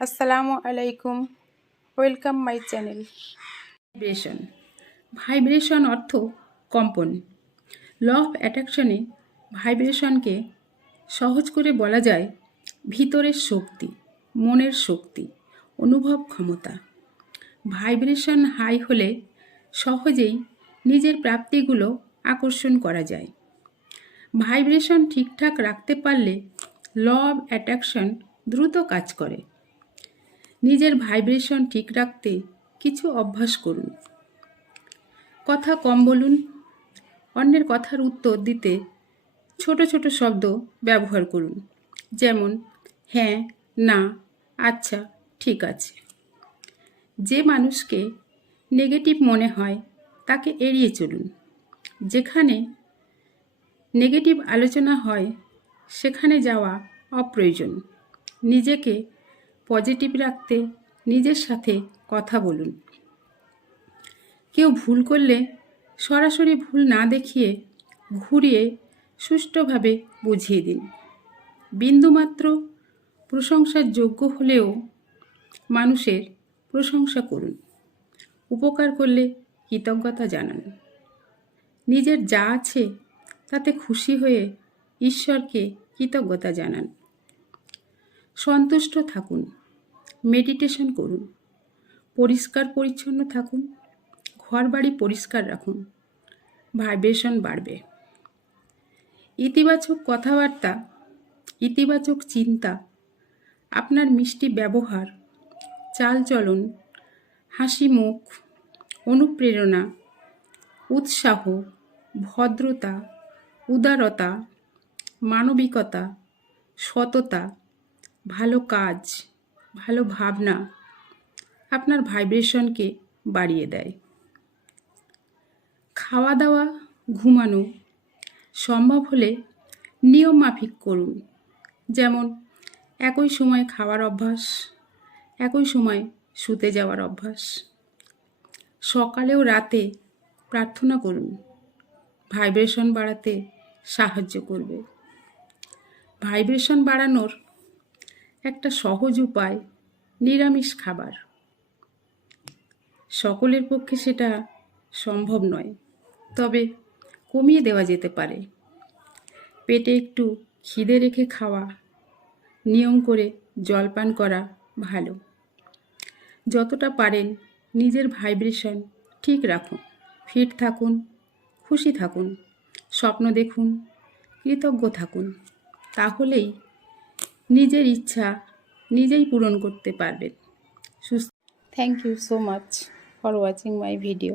আসসালামু আলাইকুম, welcome my channel. Vibration. Vibration অর্থ কম্পন। ল অফ অ্যাট্রাকশনে ভাইব্রেশনকে সহজ করে বলা যায় ভিতরের শক্তি, মনের শক্তি, অনুভব ক্ষমতা। ভাইব্রেশন হাই হলে সহজেই নিজের প্রাপ্তিগুলো আকর্ষণ করা যায়। ভাইব্রেশন ঠিকঠাক রাখতে পারলে ল অফ অ্যাট্রাকশন দ্রুত কাজ করে। নিজের ভাইব্রেশন ঠিক রাখতে কিছু অভ্যাস করুন। কথা কম বলুন। অন্যের কথার উত্তর দিতে ছোট ছোট শব্দ ব্যবহার করুন, যেমন হ্যাঁ, না, আচ্ছা, ঠিক আছে। যে মানুষকে নেগেটিভ মনে হয় তাকে এড়িয়ে চলুন। যেখানে নেগেটিভ আলোচনা হয় সেখানে যাওয়া অপ্রয়োজন। নিজেকে পজিটিভ রাখতে নিজের সাথে কথা বলুন। কেউ ভুল করলে সরাসরি ভুল না দেখিয়ে ঘুরিয়ে সুষ্ঠুভাবে বুঝিয়ে দিন। বিন্দুমাত্র প্রশংসার যোগ্য হলেও মানুষের প্রশংসা করুন। উপকার করলে কৃতজ্ঞতা জানান। নিজের যা আছে তাতে খুশি হয়ে ঈশ্বরকে কৃতজ্ঞতা জানান। সন্তুষ্ট থাকুন। মেডিটেশন করুন। পরিষ্কার পরিচ্ছন্ন থাকুন। ঘর বাড়ি পরিষ্কার রাখুন। ভাইব্রেশন বাড়বে। ইতিবাচক কথাবার্তা, ইতিবাচক চিন্তা, আপনার মিষ্টি ব্যবহার, চালচলন, হাসি মুখ, অনুপ্রেরণা, উৎসাহ, ভদ্রতা, উদারতা, মানবিকতা, সততা, ভালো কাজ, ভালো ভাবনা আপনার ভাইব্রেশনকে বাড়িয়ে দেয়। খাওয়া দাওয়া, ঘুমানো সম্ভব হলে নিয়ম মাফিক করুন, যেমন একই সময় খাওয়ার অভ্যাস, একই সময় শুতে যাওয়ার অভ্যাস। সকালে ও রাতে প্রার্থনা করুন, ভাইব্রেশন বাড়াতে সাহায্য করবে। ভাইব্রেশন বাড়ানোর একটা সহজ উপায় নিরামিষ খাবার। সকলের পক্ষে সেটা সম্ভব নয়, তবে কমিয়ে দেওয়া যেতে পারে। পেটে একটু খিদে রেখে খাওয়া, নিয়ম করে জলপান করা ভালো। যতটা পারেন নিজের ভাইব্রেশন ঠিক রাখুন। ফিট থাকুন, খুশি থাকুন, স্বপ্ন দেখুন, কৃতজ্ঞ থাকুন। তাহলেই নিজের ইচ্ছা নিজেই পূরণ করতে পারবেন। Thank you so much for watching my video.